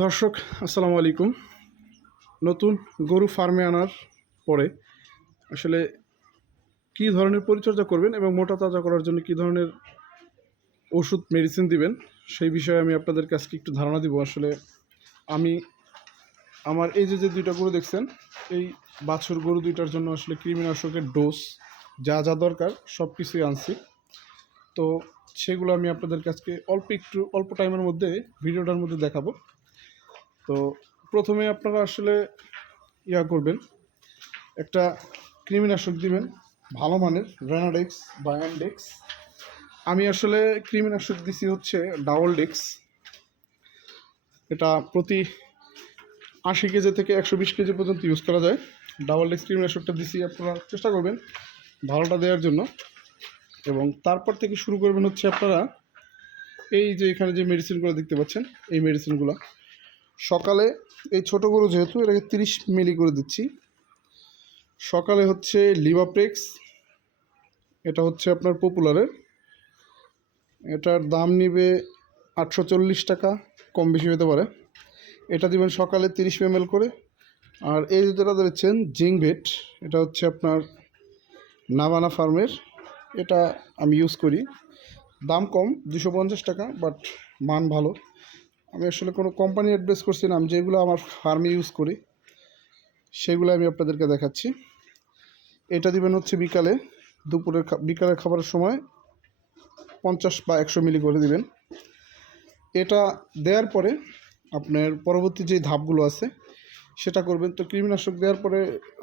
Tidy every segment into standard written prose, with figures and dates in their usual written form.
দর্শক আসসালামু আলাইকুম। নতুন গরু ফার্মে আনার পরে আসলে কী ধরনের পরিচর্যা করবেন এবং মোটা তাজা করার জন্য কী ধরনের ওষুধ মেডিসিন দিবেন সেই বিষয়ে আমি আপনাদের কাছে একটু ধারণা দিব। আসলে আমি আমার এই যে দুইটা গরু দেখছেন, এই বাছুর গরু দুইটার জন্য আসলে কৃমিনাশকের ডোজ যা যা দরকার সব কিছুই আনছি। তো সেগুলো আমি আপনাদের কাছে অল্প টাইমের মধ্যে ভিডিওটার মধ্যে দেখাবো। তো প্রথমে আপনারা আসলে করবেন, একটা কৃমিনাশক দিবেন ভালো মানের রেনাডেক্স বা অ্যান্ডেক্স। আমি আসলে কৃমিনাশক দিছি হচ্ছে ডাবল ডেক্স। এটা প্রতি 80 কেজি থেকে 120 কেজি পর্যন্ত ইউজ করা যায়। ডাবল ডেক্স কৃমিনাশকটা দিছি, আপনারা চেষ্টা করবেন ভালোটা দেওয়ার জন্য। এবং তারপর থেকে শুরু করবেন হচ্ছে আপনারা এই যে এখানে যে মেডিসিনগুলো দেখতে পাচ্ছেন, এই মেডিসিনগুলো সকালে, এই ছোটো গরু যেহেতু এটাকে 30 মিলি করে দিচ্ছি। সকালে হচ্ছে লিভাপ্রেক্স, এটা হচ্ছে আপনার পপুলারের, এটার দাম নিবে 840 টাকা, কম বেশি হতে পারে। এটা দিবেন সকালে 30 ml করে। আর এই যেটা ধরেছেন জিঙ্কভেট, এটা হচ্ছে আপনার নাভানা ফার্মের, এটা আমি ইউজ করি, দাম কম 250 টাকা, বাট মান ভালো। আমি আসলে কোনো কোম্পানি অ্যাডভাইস করছি না, আমি যেগুলো আমার ফার্মে ইউজ করি সেগুলো আমি আপনাদেরকে দেখাচ্ছি। এটা দিবেন হচ্ছে বিকালে, বিকালের খাবারের সময় 50 বা 100 মিলি করে দিবেন। এটা দেওয়ার পরে আপনার পরবর্তী যে ধাপগুলো আছে সেটা করবেন। তো কৃমিনাশক দেওয়ার পরে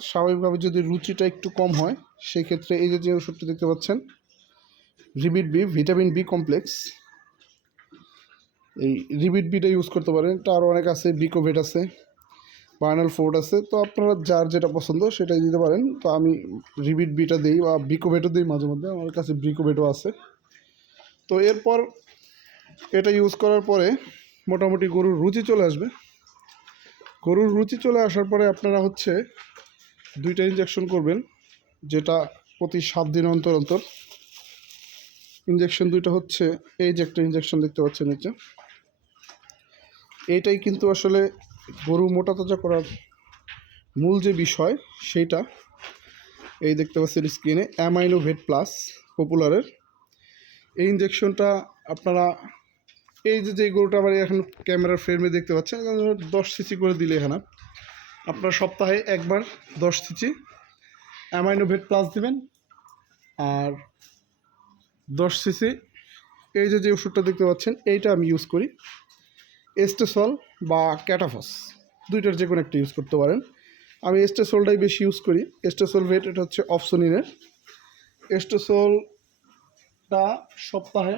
স্বাভাবিকভাবে যদি রুচিটা একটু কম হয়, সেই ক্ষেত্রে এই যে ওষুধটি দেখতে পাচ্ছেন রিবিট বি, ভিটামিন বি কমপ্লেক্স, এই রিবিট বিটা ইউজ করতে পারেন। এটা আরও অনেক আছে, বিকোভেট আছে, বার্নাল ফোর্ড আছে, তো আপনারা যার যেটা পছন্দ সেটাই দিতে পারেন। তো আমি রিবিট বিটা দিই বা বিকোভেটও দিই মাঝে মধ্যে, আমার কাছে বিকোভেটও আছে। তো এরপর এটা ইউজ করার পরে মোটামুটি গরুর রুচি চলে আসবে। গরুর রুচি চলে আসার পরে আপনারা হচ্ছে 2টা ইঞ্জেকশন করবেন, যেটা প্রতি 7 দিন অন্তর অন্তর। ইঞ্জেকশন 2টা হচ্ছে এই যে একটা ইঞ্জেকশন দেখতে পাচ্ছেন, এইটাই কিন্তু আসলে গরু মোটা তাজা করার মূল যে বিষয় সেইটা। এই দেখতে পাচ্ছেন স্ক্রিনে অ্যামাইনোভেট প্লাস পপুলারের এই ইঞ্জেকশনটা আপনারা, এই যে গরুটা আবার এখন ক্যামেরার ফ্রেমে দেখতে পাচ্ছেন, 10 সিসি করে দিলে এখানে আপনার সপ্তাহে একবার 10 সিসি অ্যামাইনোভেট প্লাস দিবেন। আর 10 সিসি এই যে ওষুধটা দেখতে পাচ্ছেন, এইটা আমি ইউজ করি এস্টেসল বা ক্যাটাফস, দুইটার যে কোনো একটা ইউজ করতে পারেন। আমি এস্টেসলটাই বেশি ইউজ করি। এস্টেসল ভেট, এটা হচ্ছে অপসনিনের। এস্টেসলটা সপ্তাহে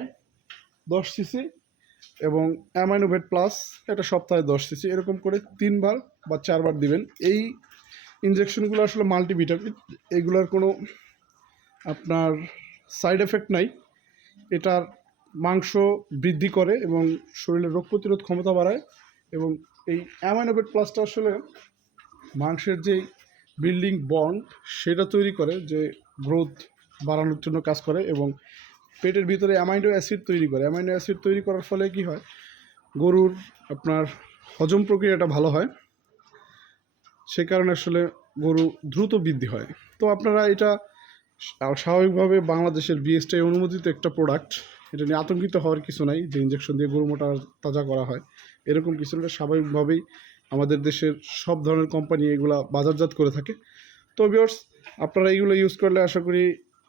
10 সিসি এবং অ্যামাইনোভেট প্লাস এটা সপ্তাহে 10 সিসি, এরকম করে 3 বার বা 4 বার দিবেন। এই ইঞ্জেকশনগুলো আসলে মাল্টিভিটামিন, এইগুলোর কোনো আপনার সাইড এফেক্ট নাই। এটার মাংস বৃদ্ধি করে এবং শরীরের রোগ প্রতিরোধ ক্ষমতা বাড়ায়। এবং এই অ্যামাইনোভেট প্লাসটা আসলে মাংসের যেই বিল্ডিং বন্ড সেটা তৈরি করে, যে গ্রোথ বাড়ানোর জন্য কাজ করে এবং পেটের ভিতরে অ্যামাইনো অ্যাসিড তৈরি করে। অ্যামাইনো অ্যাসিড তৈরি করার ফলে কি হয়, গরুর আপনার হজম প্রক্রিয়াটা ভালো হয়, সে কারণে আসলে গরু দ্রুত বৃদ্ধি হয়। তো আপনারা এটা স্বাভাবিকভাবে বাংলাদেশের বিএসটিআই অনুমোদিত একটা প্রোডাক্ট, এটা নিয়ে আতঙ্কিত হওয়ার কিছু নাই যে ইঞ্জেকশন দিয়ে গরু মোটা তাজা করা হয়, এরকম কিছু না। স্বাভাবিকভাবেই আমাদের দেশের সব ধরনের কোম্পানি এগুলা বাজারজাত করে থাকে। তো ভিউয়ার্স, আপনারা এইগুলো ইউজ করলে আশা করি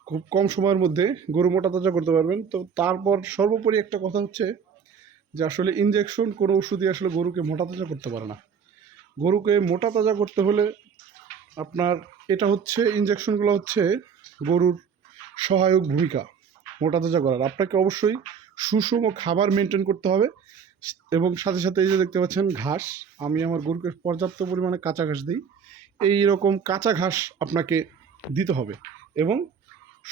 খুব কম সময়ের মধ্যে গরু মোটা তাজা করতে পারবেন। তো তারপর সর্বোপরি একটা কথা হচ্ছে যে আসলে ইঞ্জেকশন কোনো ওষুধই আসলে গরুকে মোটা তাজা করতে পারে না। গরুকে মোটা তাজা করতে হলে আপনার এটা হচ্ছে, ইঞ্জেকশনগুলো হচ্ছে গরুর সহায়ক ভূমিকা মোটা তাজা করার। আপনাকে অবশ্যই সুষম খাবার মেনটেন করতে হবে এবং সাথে সাথে এই যে দেখতে পাচ্ছেন ঘাস, আমি আমার গরুকে পর্যাপ্ত পরিমাণে কাঁচা ঘাস দিই। এই রকম কাঁচা ঘাস আপনাকে দিতে হবে এবং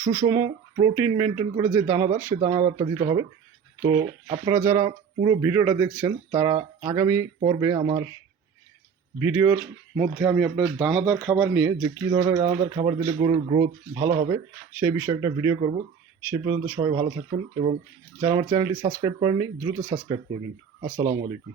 সুষম প্রোটিন মেনটেন করে যে দানাদার, সেই দানাদারটা দিতে হবে। তো আপনারা যারা পুরো ভিডিওটা দেখছেন তারা আগামী পর্বে আমার ভিডিওর মধ্যে আমি আপনাদের দানাদার খাবার নিয়ে, যে কী ধরনের দানাদার খাবার দিলে গরুর গ্রোথ ভালো হবে সেই বিষয়ে একটা ভিডিও করব। সেই পর্যন্ত সবাই ভালো থাকুন এবং যারা আমার চ্যানেলটি সাবস্ক্রাইব করেননি দ্রুত সাবস্ক্রাইব করে নিন। আসসালামু আলাইকুম।